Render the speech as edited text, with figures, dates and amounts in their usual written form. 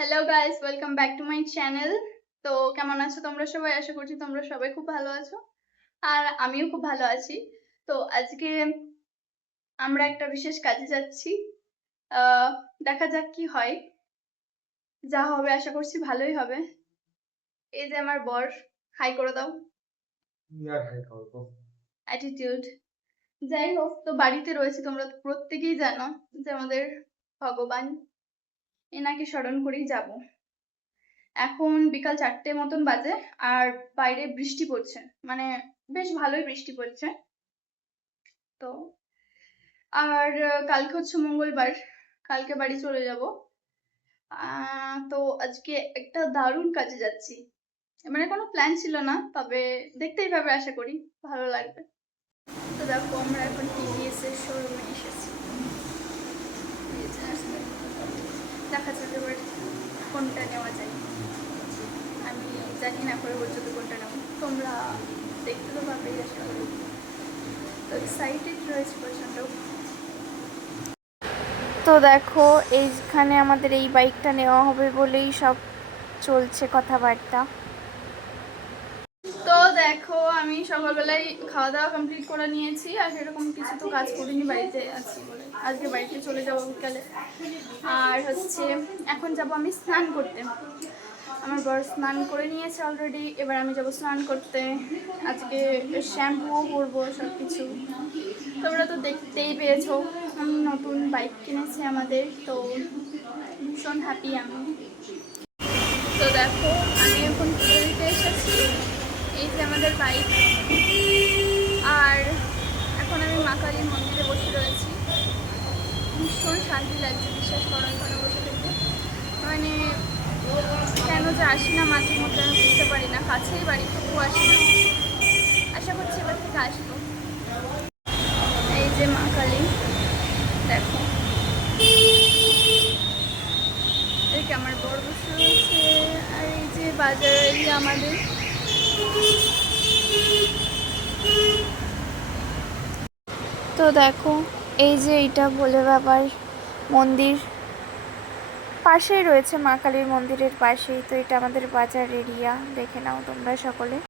Hello guys, welcome back to my channel. তো কেমন আছো তোমরা সবাই? আশা করছি তোমরা সবাই খুব ভালো আছো, আর আমিও খুব ভালো আছি। তো আজকে আমরা একটা বিশেষ কাজে যাচ্ছি। আহ দেখা যাক কি হয়। যা হবে আশা করছি ভালোই হবে। এই যে আমার বর, হাই করে দাও। অ্যাটিটিউড। যাই হোক, তো বাড়িতে রয়েছে, তোমরা তো প্রত্যেকেই জানো যে আমাদের ভগবান, এনাকে স্মরণ করেই যাব। এখন বিকাল 4টে মতন বাজে, আর বাইরে বৃষ্টি পড়ছে, মানে বেশ ভালোই বৃষ্টি পড়ছে। তো আর কালকে হচ্ছে মঙ্গলবার, কালকে বাড়ি চলে যাব। তো আজকে একটা দারুণ কাজে যাচ্ছি, মানে কোনো প্ল্যান ছিল না, তবে দেখতেই পাবে, আশা করি ভালো লাগবে। তো দেখো, আমরা এখন টিভিএস এর শোরুমে এসেছি। দেখা যাক এবার কোনটা নেওয়া যায়। আমি জানি না করে পর্যন্ত কোনটা নেব, তোমরা দেখতে তো পাবেই আশা করি। তো এক্সাইটেড রয়েছে প্রচণ্ড। তো দেখো, এইখানে আমাদের এই বাইকটা নেওয়া হবে বলেই সব চলছে কথাবার্তা। তো দেখো, আমি সকালবেলায় খাওয়া দাওয়া কমপ্লিট করে নিয়েছি, আর সেরকম কিছু তো কাজ করিনি, বাড়িতে আছি বলে। আজকে বাড়িতে চলে যাবো বিকালে। আর হচ্ছে এখন যাব আমি স্নান করতে। আমার বর স্নান করে নিয়েছে অলরেডি, এবার আমি যাব স্নান করতে। আজকে শ্যাম্পুও করবো, সব কিছু তোমরা তো দেখতেই পেয়েছো। আমি নতুন বাইক কিনেছি আমাদের, তো ভীষণ হ্যাপি আমি। তো দেখো, আমি এখন পুজো দিতে এসেছি। এই যে আমাদের বাইক, আর এখন আমি মা কালীর মন্দিরে বসে রয়েছি। ভীষণ শান্তি লাগছে, বিশ্বাস করো এখানে বসে থেকে। মানে কেন যে আসি না মাঝে মধ্যে আমি বুঝতে পারি না, কাছেই বাড়ি, তবুও আসি না। আশা করছি এবার থেকে আসবো। এই যে মা কালী, দেখো এদিকে আমার বড় বসে রয়েছে, আর এই যে বাজার এরিয়া আমাদের। তো দেখো, এই যে এটা ভোলে বাবার মন্দির, পাশেই রয়েছে মা কালীর মন্দিরের পাশেই। তো এটা আমাদের বাজার এরিয়া, দেখে নাও তোমরা সকলে।